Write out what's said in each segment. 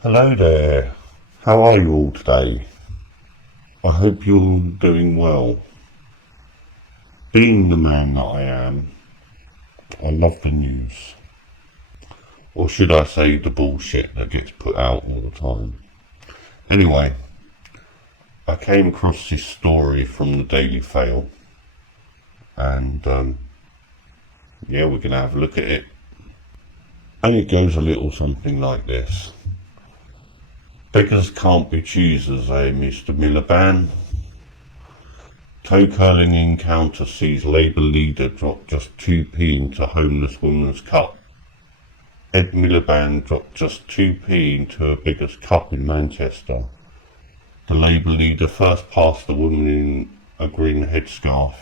Hello there. How are you all today? I hope you're all doing well. Being the man that I am, I love the news. Or should I say the bullshit that gets put out all the time. Anyway, I came across this story from the Daily Fail. And, we're going to have a look at it. And it goes a little something like this. Beggars can't be choosers, eh, Mr. Miliband? Toe curling encounter sees Labour leader drop just 2p into homeless woman's cup. Ed Miliband dropped just 2p into a beggar's cup in Manchester. The Labour leader first passed the woman in a green headscarf,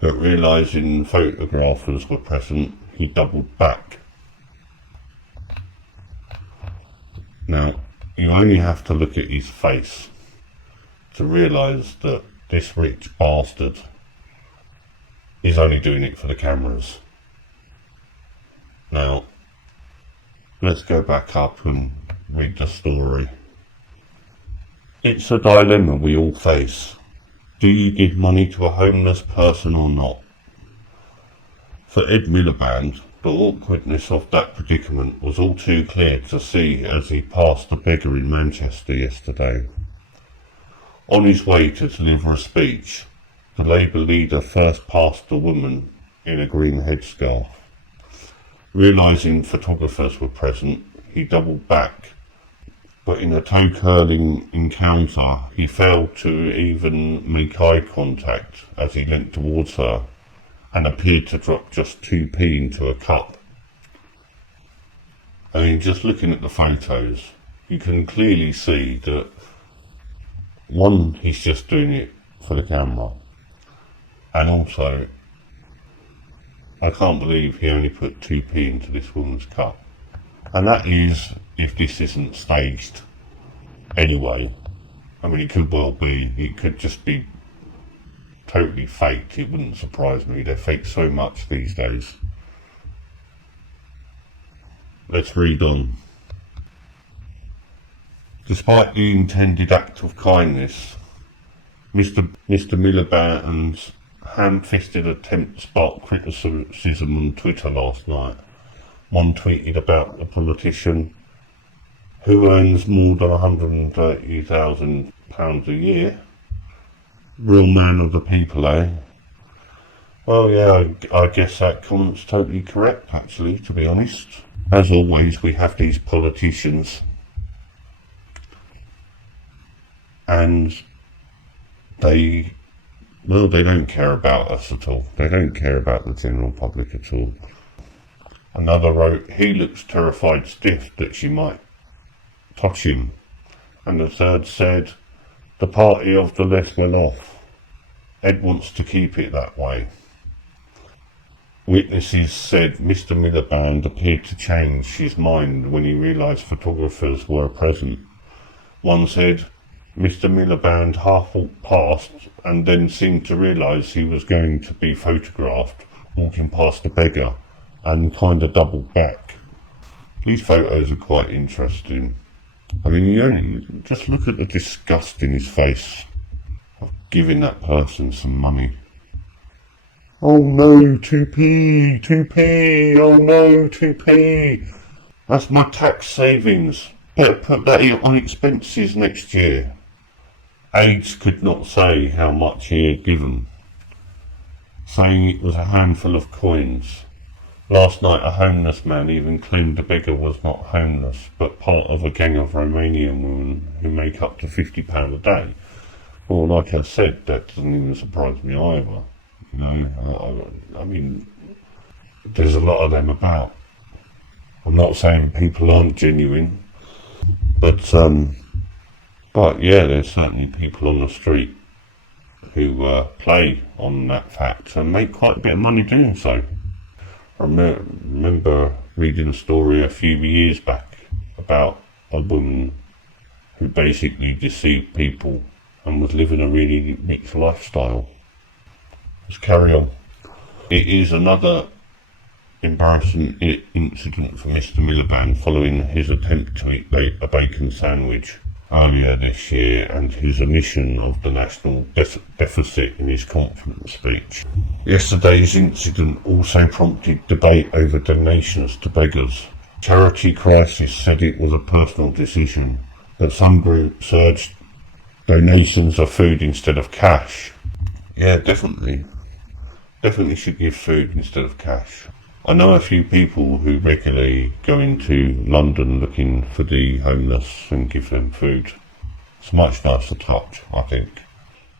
but realising photographers were present, he doubled back. Now, you only have to look at his face to realise that this rich bastard is only doing it for the cameras. Now, let's go back up and read the story. It's a dilemma we all face. Do you give money to a homeless person or not? For Ed Miliband, the awkwardness of that predicament was all too clear to see as he passed the beggar in Manchester yesterday. On his way to deliver a speech, the Labour leader first passed the woman in a green headscarf. Realising photographers were present, he doubled back, but in a toe-curling encounter he failed to even make eye contact as he leant towards her, and appeared to drop just 2p into a cup. I mean, just looking at the photos, you can clearly see that, one, he's just doing it for the camera, and also, I can't believe he only put 2p into this woman's cup. And that is, if this isn't staged. Anyway, I mean, it could well be, it could just be totally faked. It wouldn't surprise me. They're fake so much these days. Let's read on. Despite the intended act of kindness, Mr. Miliband's ham-fisted attempt to spark criticism on Twitter last night. One tweeted about the politician who earns more than £130,000 a year. Real man of the people, eh? Well, yeah, I guess that comment's totally correct, actually, to be honest. As always, we have these politicians, and they don't care about us at all. They don't care about the general public at all. Another wrote, he looks terrified stiff that she might touch him. And the third said, the party of the less well off. Ed wants to keep it that way. Witnesses said Mr. Miliband appeared to change his mind when he realised photographers were present. One said, Mr. Miliband half walked past and then seemed to realise he was going to be photographed walking past the beggar and kind of doubled back. These photos are quite interesting. I mean, you only just look at the disgust in his face of giving that person some money. Oh no, 2p, oh no, 2p. That's my tax savings. Better put that on expenses next year. Aides could not say how much he had given, saying it was a handful of coins. Last night a homeless man even claimed the beggar was not homeless, but part of a gang of Romanian women who make up to £50 a day. Well, like I said, that doesn't even surprise me either. You know, I mean, there's a lot of them about. I'm not saying people aren't genuine, but yeah, there's certainly people on the street who play on that fact and make quite a bit of money doing so. I remember reading a story a few years back about a woman who basically deceived people and was living a really rich lifestyle. Let's carry on. It is another embarrassing incident for Mr. Miliband following his attempt to eat a bacon sandwich earlier this year and his omission of the national deficit in his conference speech. Yesterday's incident also prompted debate over donations to beggars. Charity Crisis said it was a personal decision, but some groups urged donations of food instead of cash. Yeah, definitely. Definitely should give food instead of cash. I know a few people who regularly go into London looking for the homeless and give them food. It's a much nicer touch, I think.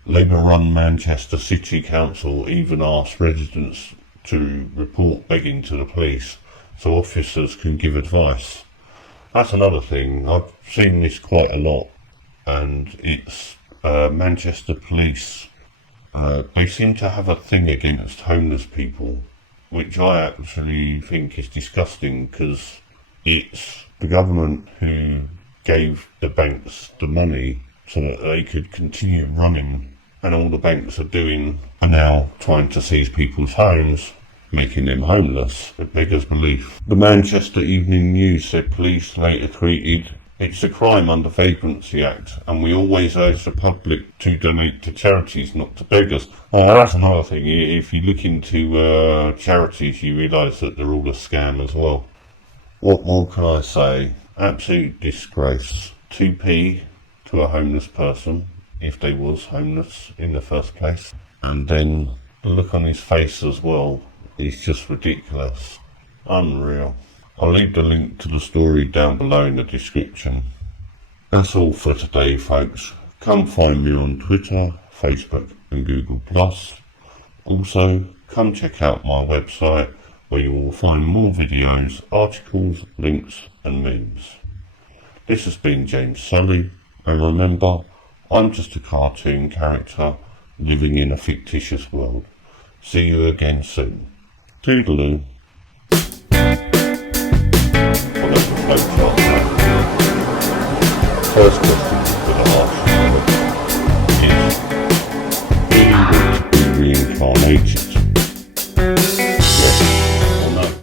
Labour-run Manchester City Council even asked residents to report begging to the police so officers can give advice. That's another thing. I've seen this quite a lot, and it's Manchester police. They seem to have a thing against homeless people, which I actually think is disgusting, because it's the government who gave the banks the money so that they could continue running, and all the banks are now trying to seize people's homes, making them homeless. It beggars belief. The Manchester Evening News said police later tweeted, "It's a crime under Vagrancy Act, and we always urge the public to donate to charities, not to beggars." That's another thing. If you look into charities, you realise that they're all a scam as well. What more can I say? Absolute disgrace. 2p to a homeless person, if they was homeless in the first place. And then the look on his face as well is just ridiculous. Unreal. I'll leave the link to the story down below in the description. That's all for today, folks. Come find me on Twitter, Facebook and Google+. Also, come check out my website where you will find more videos, articles, links and memes. This has been James Sully, and remember, I'm just a cartoon character living in a fictitious world. See you again soon. Toodaloo. Well, that's a flow chart. First question.